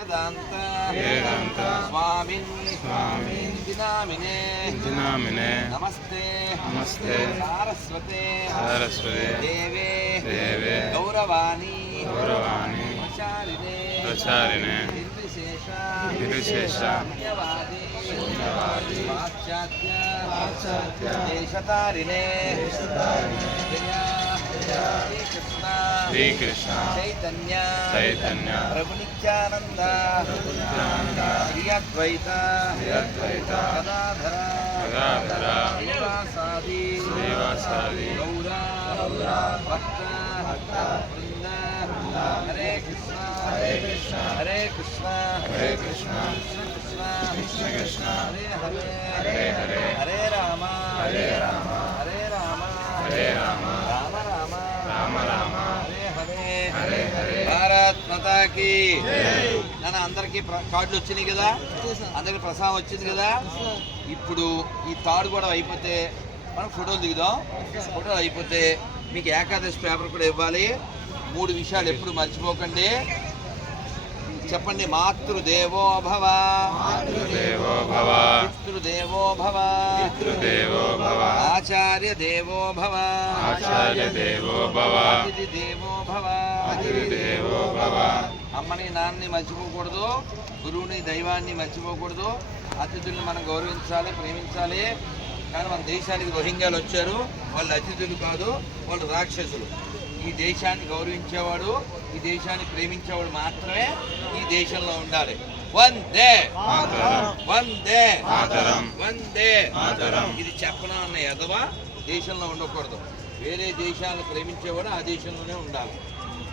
वेदांत स्वामिन् नामिने नमस्ते सारस्वते देवे गौरवाणी प्रचारिणे निर्विशेष पाश्चात्य देशतारिणे श्री कृष्ण चैतन्य प्रभु नित्यानंद श्री अद्वैत गदाधर श्रीवासादि गौरा भक्त वृंद हरे कृष्ण कृष्ण कृष्ण हरे हरे राम राम हरे हरे భారత్ మాతా కీ నాన్న అందరికి కార్డులు వచ్చినాయి కదా, అందరికి ప్రసాదం వచ్చింది కదా. ఇప్పుడు ఈ తాడు కూడా అయిపోతే మనం ఫోటోలు దిగుదాం. ఫోటోలు అయిపోతే మీకు ఏకాదశి పేపర్ కూడా ఇవ్వాలి. 3 విషయాలు ఎప్పుడు మర్చిపోకండి. చెప్పండి. మాతృదేవో భవ, పితృదేవో భవ, ఆచార్య దేవో భవ, అతిథి దేవో భవ. అమ్మని నాన్నని మర్చిపోకూడదు, గురువుని దైవాన్ని మర్చిపోకూడదు. అతిథుల్ని మనం గౌరవించాలి, ప్రేమించాలి. కానీ మన దేశానికి రోహింగ్యాలు వచ్చారు. వాళ్ళు అతిథులు కాదు, వాళ్ళు రాక్షసులు. ఈ దేశాన్ని గౌరవించేవాడు, ఈ దేశాన్ని ప్రేమించేవాడు మాత్రమే ఈ దేశంలో ఉండాలి. వందే వందే వందే. ఇది చెప్పనా అన్న ఎదవ దేశంలో ఉండకూడదు. వేరే దేశాలను ప్రేమించేవాడు ఆ దేశంలోనే ఉండాలి.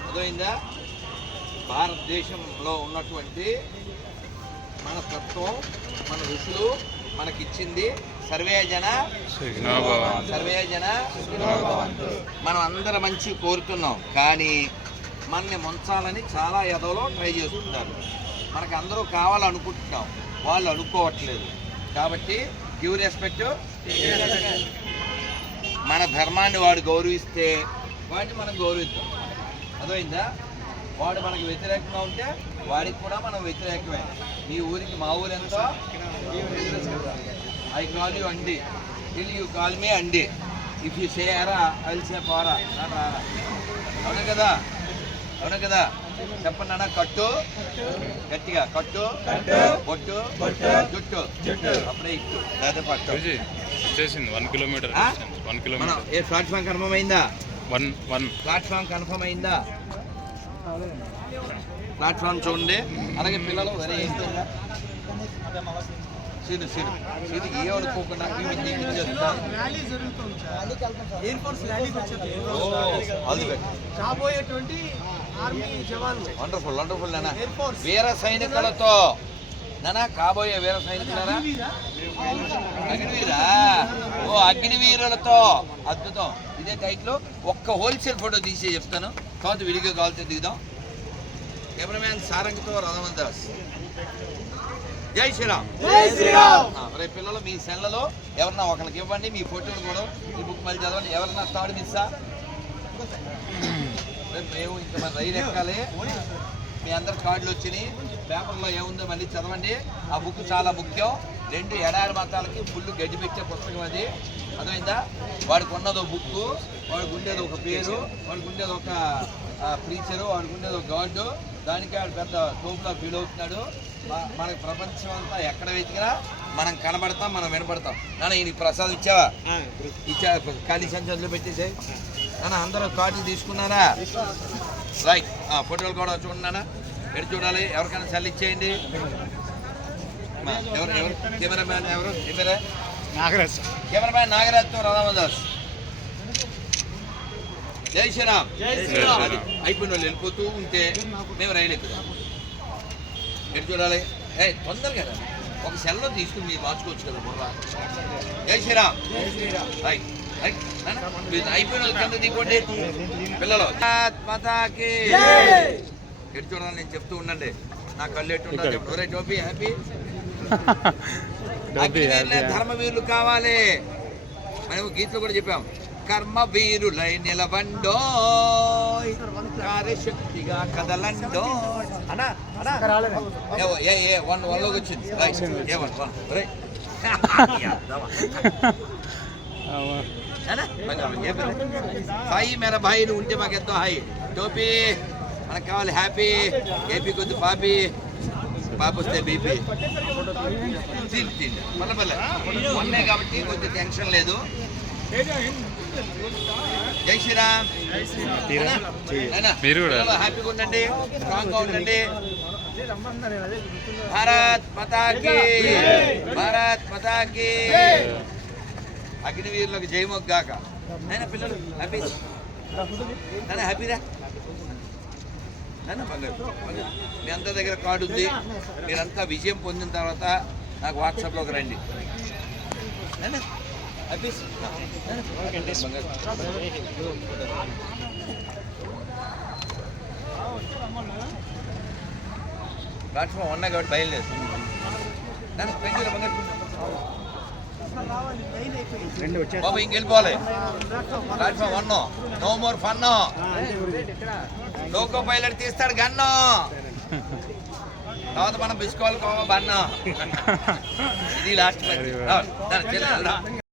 అర్థమైందా? భారతదేశంలో ఉన్నటువంటి మన తత్వం, మన ఋషులు మనకిచ్చింది సర్వే జన మనం అందరం మంచి కోరుతున్నాం. కానీ మనని ముంచాలని చాలా ఎదవలో ట్రై చేస్తుంటారు. మనకు అందరూ కావాలనుకుంటున్నాం, వాళ్ళు అనుకోవట్లేదు. కాబట్టి గివ్ రెస్పెక్ట్. మన ధర్మాన్ని వాడు గౌరవిస్తే వాడిని మనం గౌరవిద్దాం. అర్థమైందా? వాడు మనకి వ్యతిరేకంగా ఉంటే వాడికి కూడా మనం వ్యతిరేకమే. మీ ఊరికి మా ఊరు ఎంతో I call you Andi. Till you call me Andi. If you say Ara, I will say Para. Not Ara. అవునా కదా? చెప్పండి అన్న. కట్టు గట్టిగా, కట్టు బొట్టు జుట్టు, అప్పుడే ఇట్టు లేదా పట్టు. 1 కిలోమీటర్. ఏ ప్లాట్ఫామ్ కన్ఫర్మ్ అయిందా? ప్లాట్ఫామ్ కన్ఫర్మ్ అయిందా? ప్లాట్ఫామ్ చూడండి. అలాగే పిల్లలు వెరీ సీను ఏమనుకోకుండా వండర్ఫుల్ నాన్న. వీర సైనికులతో నానా కాబోయే వీర సైనికులరా, అగ్నివీరా. అగ్నివీరులతో. అద్భుతం. ఇదే టైట్లో ఒక్క హోల్సేల్ ఫోటో తీసే చెప్తాను. తర్వాత విడిగా కావాల్సి దిగుదాం. కెమెరామ్యాన్ సారంగితో రాధవన్ దాస్. జై శ్రీరామ్. రేపు పిల్లలు మీ సెల్లలో ఎవరన్నా ఒకరికి ఇవ్వండి. మీ ఫోటోలు కూడా ఈ బుక్ మళ్ళీ చదవండి. ఎవరన్నా థర్డ్ మిస్సా? రేపు మేము ఇంకా మన రైలు ఎక్కాలి. మీ అందరు కార్డులు వచ్చినాయి. పేపర్లో ఏముందో మళ్ళీ చదవండి. ఆ బుక్ చాలా ముఖ్యం. 2 ఎడారి మతాలకి ఫుల్ గడ్డి పెట్టే పుస్తకం అది. అర్థమైందా? వాడికి ఉన్నది ఒక బుక్, వాడికి ఉండేది ఒక పేరు, వాడికి ఉండేది ఒక ప్రీచరు, వాడికి ఉండేది ఒక గాడ్. దానికి వాడు పెద్ద టోపులా ఫీల్ అవుతున్నాడు. మనకి ప్రపంచం అంతా ఎక్కడ వెతికినా మనం కనబడతాం, మనం వినపడతాం. నాన్న ఈయన ప్రసాదం ఇచ్చా ఖాళీ సంచులు పెట్టేసాయి. నాన్న అందరూ కార్డులు తీసుకున్నారా? రైట్. ఫోటోలు కూడా చూడండి. ఎటు చూడాలి? ఎవరికైనా సెల్ ఇచ్చేయండి. ఎవరు కెమెరామ్యాన్ ఎవరు? కెమెరామ్యాన్ నాగరాజ్తో రాధాదాస్. జై శ్రీరామ్. అయిపోయిన వాళ్ళు వెళ్ళిపోతూ ఉంటే మేము రైలు ఎక్కుదాం. ఎటు చూడాలి? తొందరగా ఒక సెల్లో తీసుకుని మీరు మార్చుకోవచ్చు కదా బుర్ర. జై శ్రీరామ్. రైట్. అయిపోయిన వాళ్ళు కింద దిగండి పిల్లలు. మాతాకి ఎటు చూడాలి నేను చెప్తూ ఉండండి. నా కళ్ళు ఎట్టు ఉండాలి. టోపీ హ్యాపీ. ధర్మవీరులు కావాలి. మనం గీతలో కూడా చెప్పాం. కర్మ వీరులై నిలబండోయ్, కార్యశక్తి గట్టిగా కదలండో అన్నా అన్నా వన్ లోకి వచ్చింది రైట్ ఏ వన్ రైట్ హాయ్ మేరా భాయ్ నువ్వు ఉంటే మాకెంతో హాయ్ టోపీ మనకు కావాలి హ్యాపీ ఏపీ కొద్ది పాపి పాపి వస్తే బీపీ తిండి మళ్ళీ మొన్నే కాబట్టి కొంచెం టెన్షన్ లేదు. జై శ్రీరామ్. మీరు కూడా హ్యాపీగా ఉండండి, స్ట్రాంగ్ గా ఉండండి. భారత్ మాతాకి, భారత్ మాతాకి. అగ్నివీరులకు జయమొగ్గాక. నాయన పిల్లలు హ్యాపీ, నాన్న హ్యాపీరా నాన్న. మీ అందరి దగ్గర కార్డు ఉంది. మీరంతా విజయం పొందిన తర్వాత నాకు వాట్సాప్లోకి రండి. నాన్న హ్యాపీ. ప్లాట్ఫామ్ ఉన్నా కాబట్టి బయలుదేరు. బాబు ఇంకెళ్ళిపోవాలి. Platform 1 no more fun. Loco pilot తీస్తాడు గన్ను, తర్వాత మనం బిస్కోవాలి కోవ బన్న. ఇది లాస్ట్.